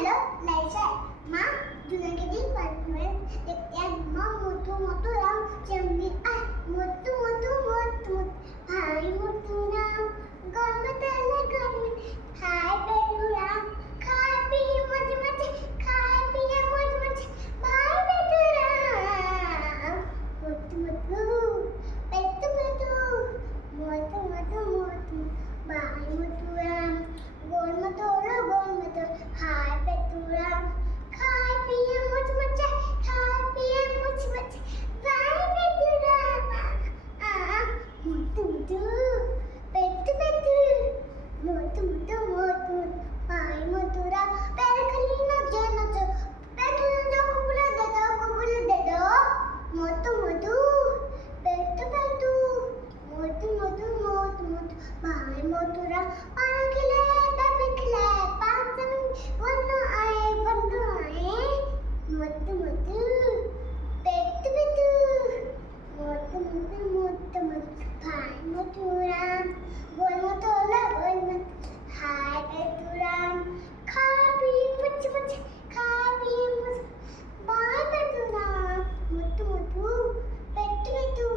Hello, Laisha. Ma, junagedi panwen. Dekyan ma mutu mutu ram jamni ay mutu mutu mutu hai mutu ram. Gormatala gormat hai betu ram. Khai pi maj maj khai pi maj maj hai betu ram. Mutu mutu betu betu mutu mutu mutu hai mutu ram. Gormatala gormat hai betu ram. Khai piye much much khai piye much much vai betu ram. Mutu mutu betu betu mutu mutu mutu hai mutu ram. पैर खली ना जे नचो बैठो जो कुबुला दे दो मुतु मुतु बेटु बेटु मुतु मुतु मुतु मुतु भाई मुतुरा पानी खिले डबे खिले पांच जन वनु आए मुतु मुतु बेटु बेटु मुतु मुतु मुतु मुतु भाई मुतुरा गोल मुतुला गोल मुत हाय बेटुरा खा पी मुच मुच खा पी मुच बाय बेटुरा मुतु मुतु बेटु बेटु